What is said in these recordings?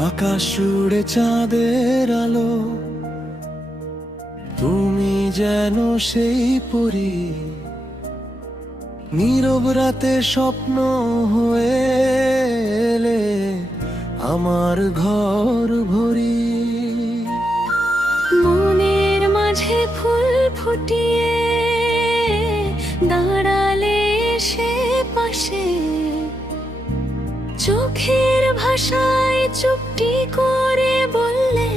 আকাশ জুড়ে চাঁদের আলো, তুমি যেন সেই পরী, নীরব রাতে স্বপ্ন হয়ে এলে আমার ঘর ভরি। মনের মাঝে ফুল ফুটিয়ে দাঁড়ালে সে পাশে, চোখের ভাষায় চুপটি করে বললে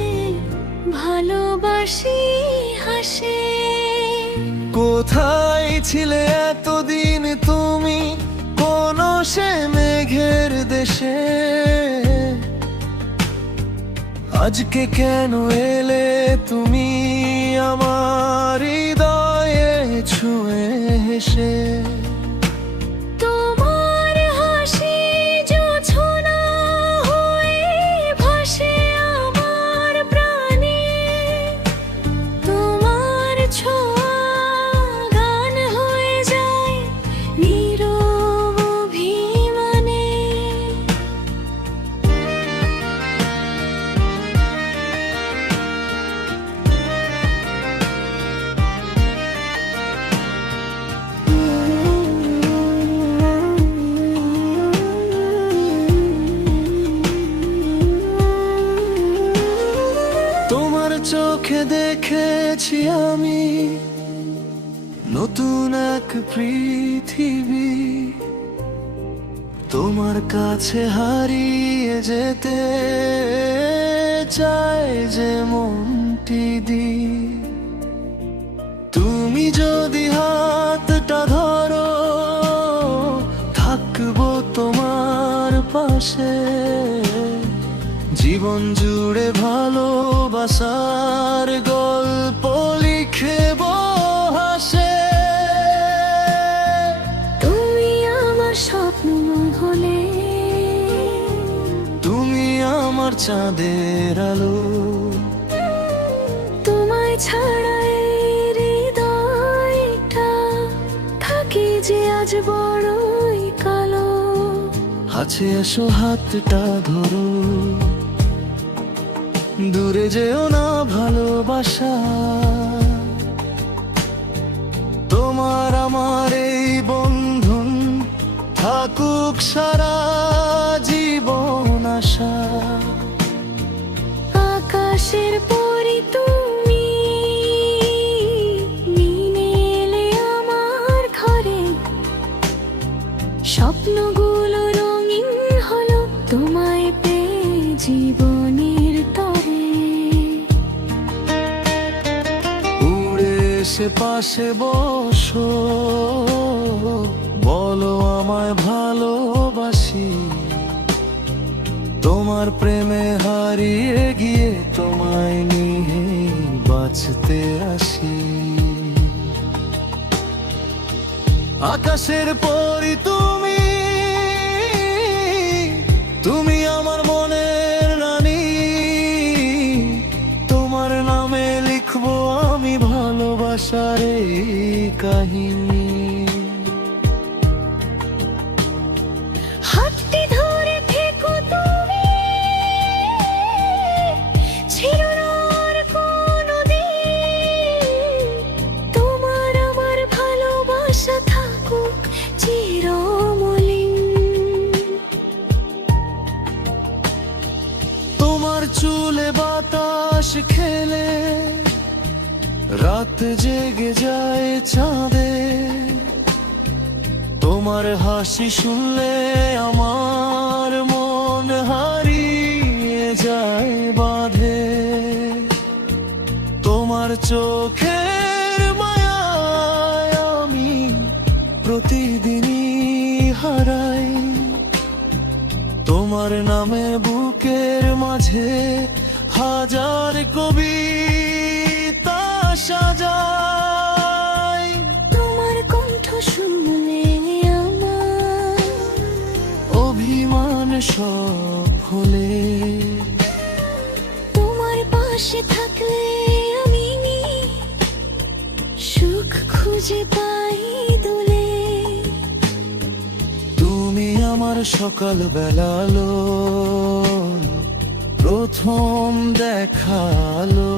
ভালোবাসি হাসে। কোথায় ছিলে এতদিন তুমি, কোন সে মেঘের দেশে? আজকে কেন এলে তুমি আমার হৃদয়ে ছুঁয়ে হেসে? তোমার হাসি জোছনা হয়ে ভাসে আমার প্রাণে, তোমার ছোঁয়া গান হয়ে যায় নীরব অভিমানে। তোমার চোখে দেখেছি আমি নতুন এক পৃথিবী, তোমার কাছে হারিয়ে যেতে চায় যে মনটি দি। তুমি যদি হাতটা ধরো, থাকবো তোমার পাশে, জীবন জুড়ে ভালোবাসার গল্প লিখব হাসে। তুমি আমার স্বপ্ন হলে, তুমি আমার চাঁদের আলো, তোমায় ছাড়া এই হৃদয়টা থাকে যে আজ বড়ই কালো। আছে এসো হাতটা ধরো, দূরে যেও না ভালোবাসা। তোমার আমার এই বন্ধন থাকুক সারা জীবন আশা। আকাশের পরি তুমি, নিয়ে এলে আমার ঘরে, স্বপ্নগুলো রঙিন হলো তোমায় পেয়ে জীবনের তরে। উড়ে এসে পাশে বসো, বলো আমায় ভালোবাসি, তোমার প্রেমে হারিয়ে গিয়ে তোমায় নিয়ে বাঁচতে আসি। আকাশের পরি তুমি, তুমি আমার মনের রানী, তোমার নামে লিখবো আমি ভালোবাসার এই কাহিনী। হাতটি ধরে থেকো তুমি, ছিল না আর কোনোদিন, তোমার আমার ভালোবাসা থাকুক চিরমলিন। তোমার চুলে বাতাস খেলে রাত জেগে যায় চাঁদে, তোমার হাসি শুনলে আমার মন হারিয়ে যায় বাঁধে। তোমার চোখের মায়ায় আমি প্রতিদিনই হারাই, তোমার নামে বুকের মাঝে হাজার কবিতা সাজাই। তোমার কণ্ঠ শুনলে আমার অভিমান সব ভুলে, তোমার পাশে থাকলে আমি সুখ খুঁজে পাই দোলে। তুমি আমার সকাল বেলালো, প্রথম দেখালো।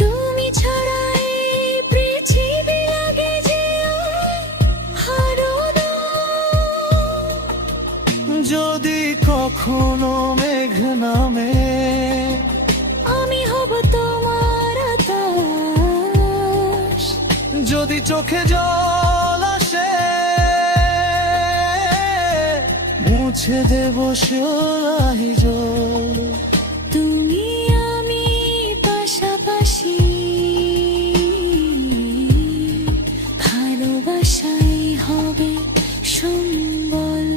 তুমি ছাড়া এই পৃথিবী লাগে যে হারানো। যদি কখনো মেঘ নামে, আমি হব তোমার আকাশ। যদি চোখে জল আসে, মুছে দেব সেলাই জল। তুমি আমি পাশাপাশি, ভালোবাসাই হবে সম্বল।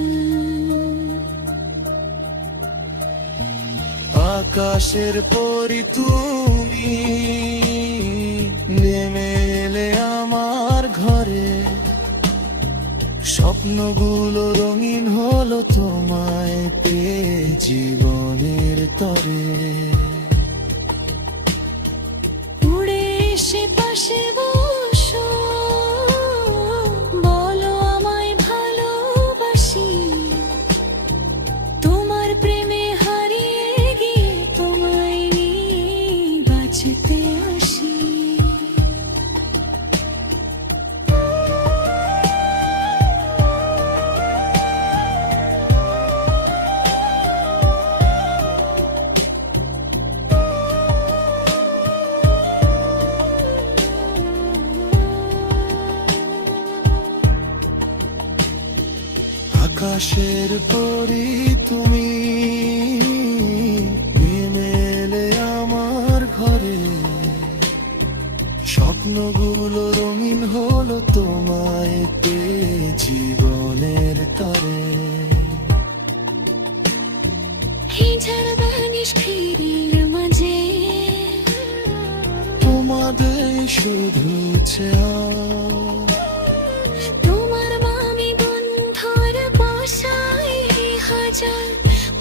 আকাশের পরি তুমি নেমে এলে আমার ঘরে, স্বপ্নগুলো রঙিন হলো তোমায় পেয়ে জীবনের তরে। উড়ে এসে পাশে বসো, বলো আমায় ভালোবাসি। তোমার প্রেমে হারিয়ে গিয়ে তোমায় নিয়ে বাঁচতে আসি। আকাশের পরি তুমি নেমে এলে আমার ঘরে, স্বপ্নগুলো রঙিন হলো তোমায় পেয়ে জীবনের তরে। হিজার বানিশ ফিরির মাঝে, তোমাদের শুধু চেয়া। তোমার মামি বন্ধর বাসায় হাজার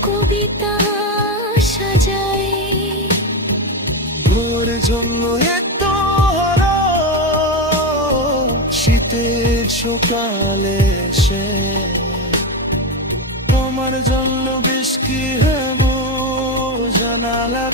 কবিতা সাজায়। তোর জন্য এত হলো শীতের সকালে সে, তোমার জন্য বেশ কি হবো জানালা